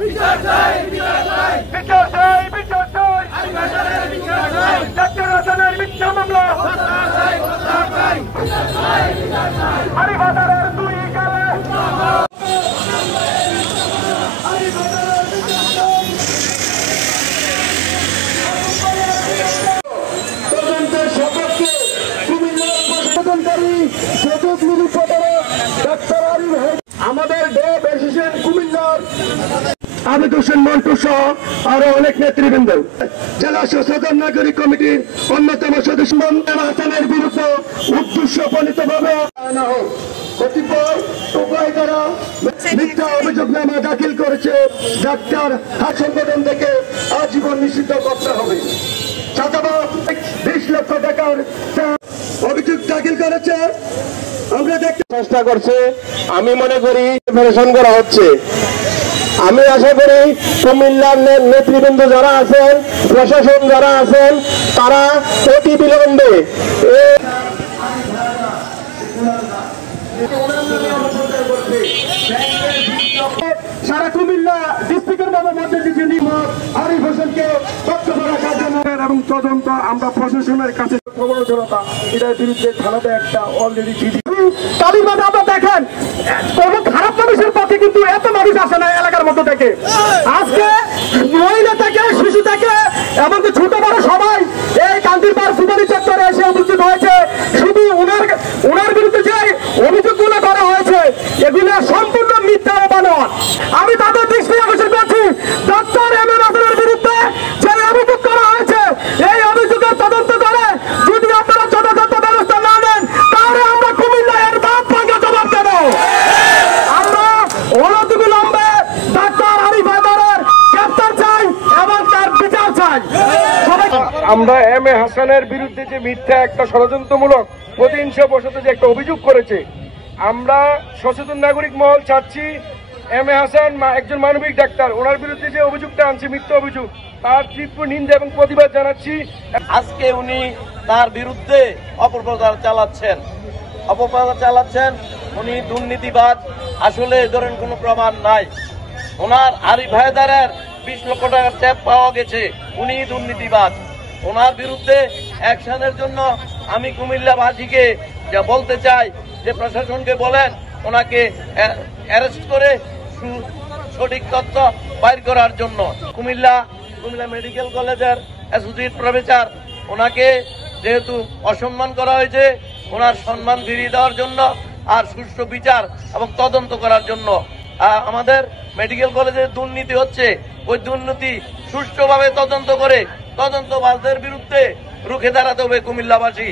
বিচার চাই, বিচার চাই, বিচার চাই, বিচার চাই, ডাক্তার হাসানের মিথ্যা মামলা, আরিফ হায়দারের দুই গালে তদন্তের সপক্ষে কুমিল্লার প্রশাসনকারী সতত নিরুপদারা ডাক্তার আরিফ হায়দার, আমাদের ডেপ এসেছেন কুমিল্লার আবেদ হোসেন মন্টু সহ আরো অনেক নেতৃবৃন্দ, জেলা সচেতন নাগরিক কমিটির অন্যতম সদস্য হাসানের বিরুদ্ধে উদ্দেশ্যপ্রণীতভাবে আনা হোক। কতিপয় উপায় দ্বারা মিথ্যা অভিযোগনামা দাখিল করেছে ডাক্তার হাত সংগঠন থেকে আজীবন নিষিদ্ধ করতে হবে। চাঁদাবাদ 20 লক্ষ টাকার অভিযোগ দাখিল করেছে, আমরা দেখতে চেষ্টা করছে। আমি মনে করি প্রিপারেশন করা হচ্ছে। আমি আশা করি কুমিল্লার নেতৃবৃন্দ যারা আছেন, প্রশাসন যারা আছেন, তারা অতি বিলম্বে সারা কুমিল্লা ডিস্ট্রিক্টের মধ্যে আরিফ হোসেনকে বক্তব্য রাখার জন্য এবং তদন্ত আমরা প্রশাসনের কাছে সমালোচনা এটার বিরুদ্ধে থানাতে একটা অলরেডি তালিবান আপনারা দেখেন কোন খারাপ মানুষের পথে কিন্তু এত মানুষ আসে না এলাকার মধ্যে থেকে। আজকে মহিলা থেকে শিশু থেকে এমনকি ছোট বড় সবাই এই কান্দিরপাড় ফুটানি চত্বরে এসে উপস্থিত হয়েছে। শুধু ওনার বিরুদ্ধে যে অভিযোগগুলো করা হয়েছে এগুলো সম্পূর্ণ মিথ্যা বানোয়াট। আমি তাদের দৃষ্টি আকর্ষণ করছি, ডাক্তার এম এ হাসানের বিরুদ্ধে যে অভিযোগ করা হয়েছে এই অভিযোগের তদন্ত করে যদি আপনারা যথাযথ ব্যবস্থা না নেন তাহলে আমরা কুমিল্লা এর বাদ ভাঙা জবাব দেব। আমরা অনতিবিলম্বে ডাক্তার আরিফ হায়দারের গ্রেফতার চাই এবং তার বিচার চাই। আমরা এম এ হাসানের বিরুদ্ধে যে মিথ্যা একটা ষড়যন্ত্রমূলক প্রতিহিংসাবশত যে একটা অভিযোগ করেছে, আমরা সচেতন নাগরিক মহল চাচ্ছি এম এ হাসান একজন মানবিক ডাক্তার, ওনার বিরুদ্ধে যে অভিযোগটা আনছে মিথ্যা অভিযোগ, তার তীব্র নিন্দা এবং প্রতিবাদ জানাচ্ছি। আজকে উনি তার বিরুদ্ধে অপপ্রচার চালাচ্ছেন, উনি দুর্নীতিবাজ। আসলে এ ধরনের কোনো প্রমাণ নাই। ওনার আরিফ হায়দারের 20 লক্ষ টাকার চেক পাওয়া গেছে, উনি দুর্নীতিবাজ। ওনার বিরুদ্ধে অ্যাকশনের জন্য আমি কুমিল্লাবাসীকে যা বলতে চাই যে প্রশাসনকে বলেন ওনাকে অ্যারেস্ট করে সঠিক তথ্য বাইর করার জন্য। কুমিল্লা মেডিকেল কলেজের অ্যাসোসিয়েট প্রফেসর, ওনাকে যেহেতু অসম্মান করা হয়েছে, ওনার সম্মান ফিরিয়ে দেওয়ার জন্য আর সুষ্ঠু বিচার এবং তদন্ত করার জন্য। আমাদের মেডিকেল কলেজে দুর্নীতি হচ্ছে, ওই দুর্নীতি সুষ্ঠুভাবে তদন্ত করে তদন্তবাজদের বিরুদ্ধে রুখে দাঁড়াতে হবে কুমিল্লাবাসী।